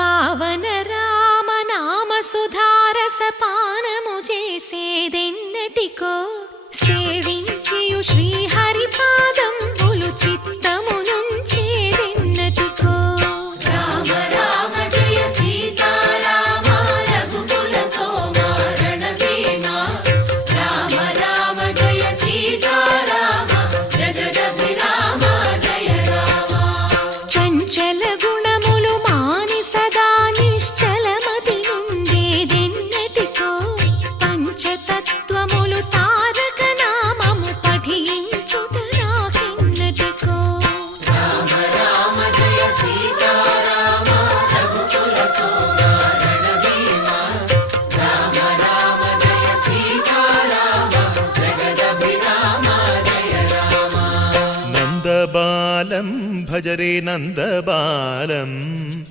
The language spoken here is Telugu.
పావన రామనామ సుధారసపానము చేసేదెన్నటికో సేవించియు శ్రీహరి పాదంబులు చిత్తమునుంచేదెన్నటికో రామ రామ జయ సీతారామ రఘుకుల సోమ రణభీమ రామ రామ జయ సీతారామ జగదభిరామ జయ రామ చంచల గుణములు మాని సదా నిశ్చలమతి నుండేదెన్నటికో పంచతత్వములు తారక నామము పఠించుట నాకెన్నటికో రామ రామ జయ సీతారామ రఘుకుల సోమ రణభీమ రామ రామ జయ సీతారామ జగదభిరామ జయ రామ నందబాలం భజరే నందబాలం